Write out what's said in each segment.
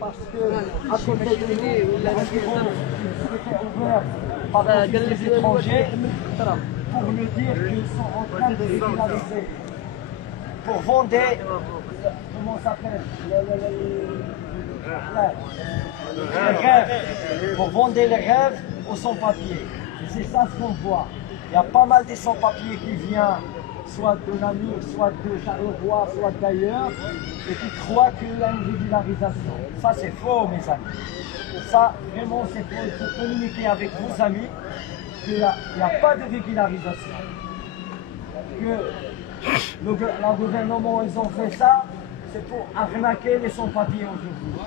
Parce que à côté de nous, il y a un bureau qui était ouvert par des étrangers pour nous dire qu'ils sont en train de régulariser, pour vendre, comment ça s'appelle, les rêves, pour vendre les rêves aux sans-papiers. Et c'est ça ce qu'on voit. Il y a pas mal de sans-papiers qui viennent, soit de Namur, soit de Charleroi, soit d'ailleurs, et qui croient qu'il y a une régularisation. Ça c'est faux, mes amis. Ça, vraiment, c'est faux. Il faut communiquer avec vos amis qu'il n'y a pas de régularisation. Que le gouvernement, ils ont fait ça, c'est pour arnaquer les sans-papiers aujourd'hui.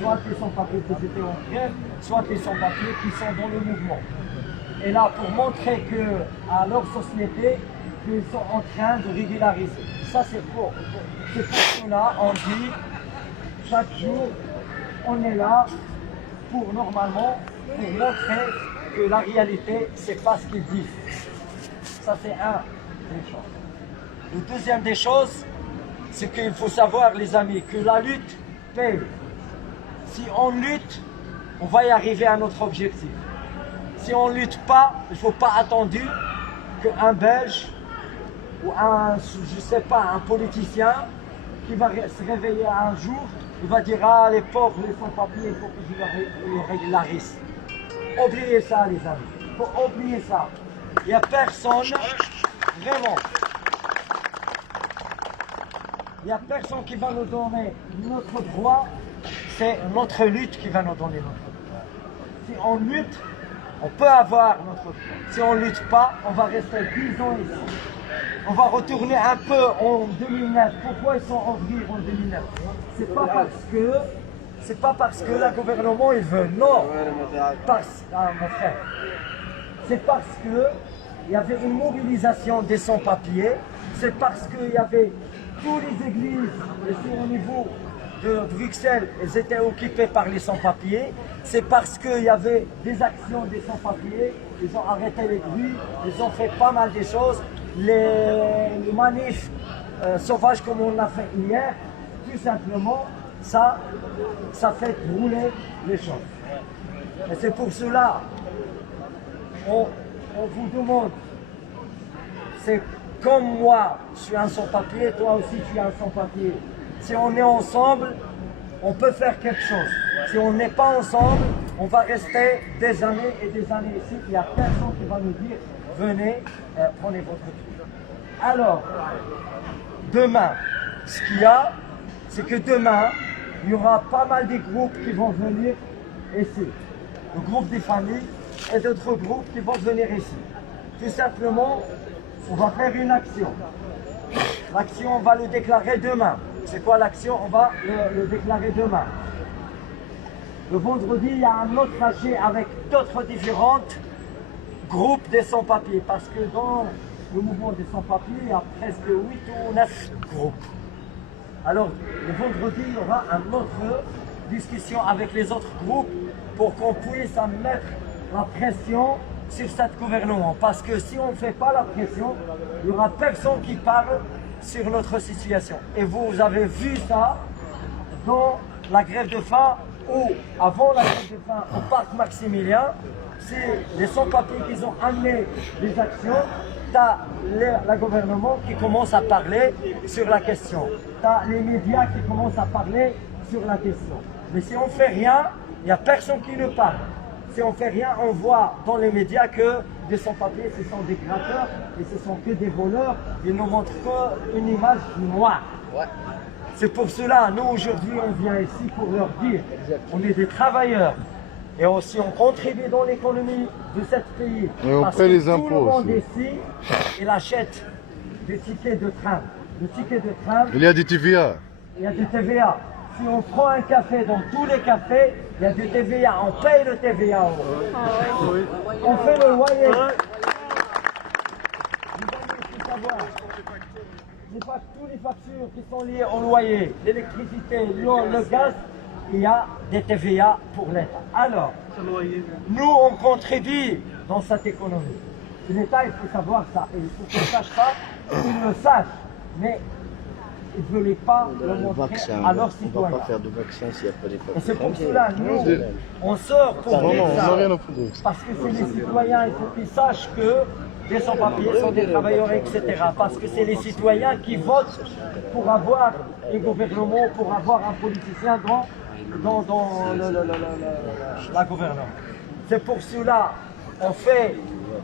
Soit les sans-papiers qui étaient en grève, soit les sans-papiers qui sont dans le mouvement. Et là, pour montrer à leur société qu'ils sont en train de régulariser. Ça, c'est faux. C'est pour cela on dit, chaque jour, on est là pour normalement pour montrer que la réalité, c'est pas ce qu'ils disent. Ça, c'est un des choses. Le deuxième des choses, c'est qu'il faut savoir, les amis, que la lutte paye. Si on lutte, on va y arriver à notre objectif. Si on ne lutte pas, il ne faut pas attendre qu'un Belge ou je sais pas, un politicien qui va se réveiller un jour, il va dire « Ah, les pauvres, les sans-papiers, il faut que je les régularise. » Oubliez ça, les amis. Il faut oublier ça. Il n'y a personne, vraiment, il n'y a personne qui va nous donner notre droit, c'est notre lutte qui va nous donner notre droit. Si on lutte, on peut avoir notre droit. Si on ne lutte pas, on va rester 10 ans ici. On va retourner un peu en 2009. Pourquoi ils sont revenus en 2009? C'est pas parce que le gouvernement il veut. Non. Mon frère. C'est parce que il y avait une mobilisation des sans-papiers. C'est parce qu'il y avait toutes les églises ici au niveau de Bruxelles, elles étaient occupées par les sans-papiers. C'est parce qu'il y avait des actions des sans-papiers. Ils ont arrêté les bruits. Ils ont fait pas mal de choses. Les manifs sauvages comme on l'a fait hier, tout simplement, ça fait rouler les choses. Et c'est pour cela, on vous demande, c'est comme moi, je suis un sans-papier, toi aussi tu es un sans-papier. Si on est ensemble, on peut faire quelque chose. Si on n'est pas ensemble, on va rester des années et des années ici. Il n'y a personne qui va nous dire, venez, prenez votre truc. Alors, demain, ce qu'il y a, c'est que demain, il y aura pas mal de groupes qui vont venir ici. Le groupe des familles et d'autres groupes qui vont venir ici. Tout simplement, on va faire une action. L'action, on va le déclarer demain. C'est quoi l'action? On va le déclarer demain. Le vendredi, il y a un autre trajet avec d'autres différents groupes des sans-papiers. Parce que dans le mouvement des sans-papiers, il y a presque 8 ou 9 groupes. Alors, le vendredi, il y aura une autre discussion avec les autres groupes pour qu'on puisse mettre la pression sur ce gouvernement. Parce que si on ne fait pas la pression, il n'y aura personne qui parle sur notre situation. Et vous avez vu ça dans la grève de faim ou avant la grève de faim au parc Maximilien. C'est les sans-papiers qui ont amené les actions. Tu as le gouvernement qui commence à parler sur la question. Tu as les médias qui commencent à parler sur la question. Mais si on ne fait rien, il n'y a personne qui ne parle. Si on ne fait rien, on voit dans les médias que des sans-papiers, ce sont des gratteurs et ce sont que des voleurs. Ils nous montrent qu'une image noire. Ouais. C'est pour cela, nous aujourd'hui, on vient ici pour leur dire, on est des travailleurs. Et aussi, on contribue dans l'économie de ce pays. Et on paie les impôts. Tout le monde ici, il achète des tickets de train. Le ticket de train. Il y a du TVA. Il y a du TVA. Si on prend un café dans tous les cafés, il y a du TVA. On paye le TVA. On fait le loyer. Vous devez savoir. C'est pas toutes les factures qui sont liées au loyer, l'électricité, l'eau, le gaz, il y a des TVA pour l'État. Alors, nous, on contribue dans cette économie. L'État, il faut savoir ça. Et il faut qu'on ne sache pas, qu'il le sache. Mais ils ne voulaient pas le Le montrer vaccin, à leurs on ne va citoyens. pas faire de vaccin s'il n'y a pas des papiers. Et c'est pour cela, nous, on sort pour Non, dire non, on ça. n'a rien à foutre. Parce que c'est les citoyens, il faut qu'ils sachent que les sans-papiers sont des travailleurs, etc. Parce que c'est les citoyens qui votent pour avoir un gouvernement, pour avoir un politicien dans la gouvernance. C'est pour cela qu'on fait,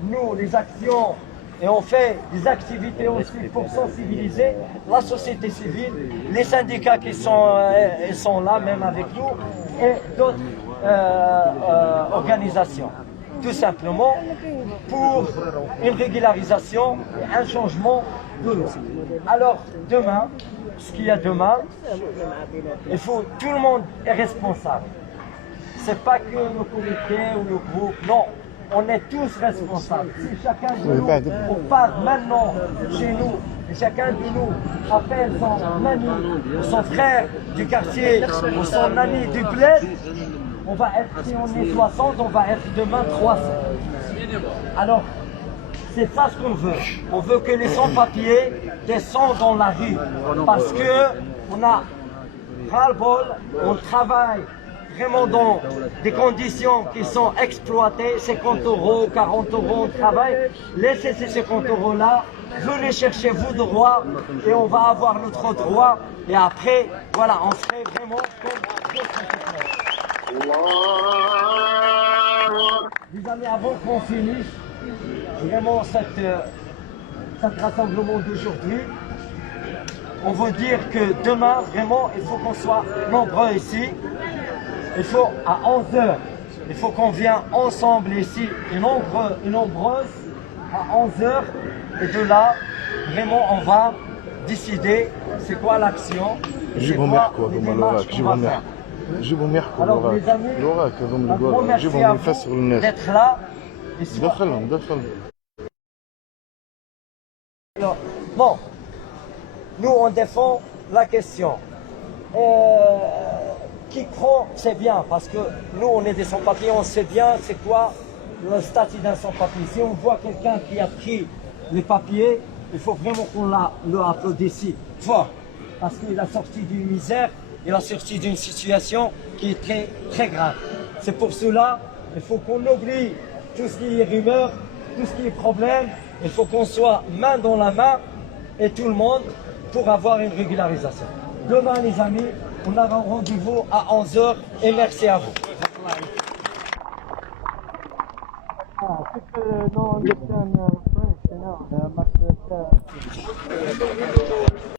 nous, les actions et on fait des activités aussi pour sensibiliser la société civile, les syndicats qui sont là, même avec nous, et d'autres organisations. Tout simplement pour une régularisation et un changement de l'eau. Alors demain, ce qu'il y a demain, tout le monde est responsable. C'est pas que le comité ou le groupe, non. On est tous responsables. Si chacun de nous, on part maintenant chez nous, et chacun de nous appelle son ami, ou son frère du quartier, ou son ami du bled, on va être, si on est 60, on va être demain 300. Alors, c'est ça ce qu'on veut. On veut que les sans-papiers descendent dans la rue. Parce que on a ras-le-bol, on travaille vraiment dans des conditions qui sont exploitées, 50 €, 40 € on travaille. Laissez ces 50 € là, venez chercher vos droits et on va avoir notre droit. Et après, voilà, on serait vraiment comme d'autres citoyens. Les amis, avant qu'on finisse vraiment cet rassemblement d'aujourd'hui, on veut dire que demain, vraiment, il faut qu'on soit nombreux ici. Il faut à 11 h, il faut qu'on vienne ensemble ici, une nombreuse, à 11 h. Et de là, vraiment, on va décider c'est quoi l'action, c'est quoi les démarches qu'on va faire. Alors les amis, un grand merci à vous d'être là. Alors, bon, nous on défend la question. Qui prend, c'est bien, parce que nous on est des sans-papiers, on sait bien c'est quoi le statut d'un sans-papier. Si on voit quelqu'un qui a pris les papiers, il faut vraiment qu'on le applaudisse fort, parce qu'il a sorti d'une misère, il a sorti d'une situation qui est très, très grave. C'est pour cela qu'il faut qu'on oublie tout ce qui est rumeur, tout ce qui est problème, il faut qu'on soit main dans la main, et tout le monde, pour avoir une régularisation. Demain les amis, on a un rendez-vous à 11 h et merci à vous.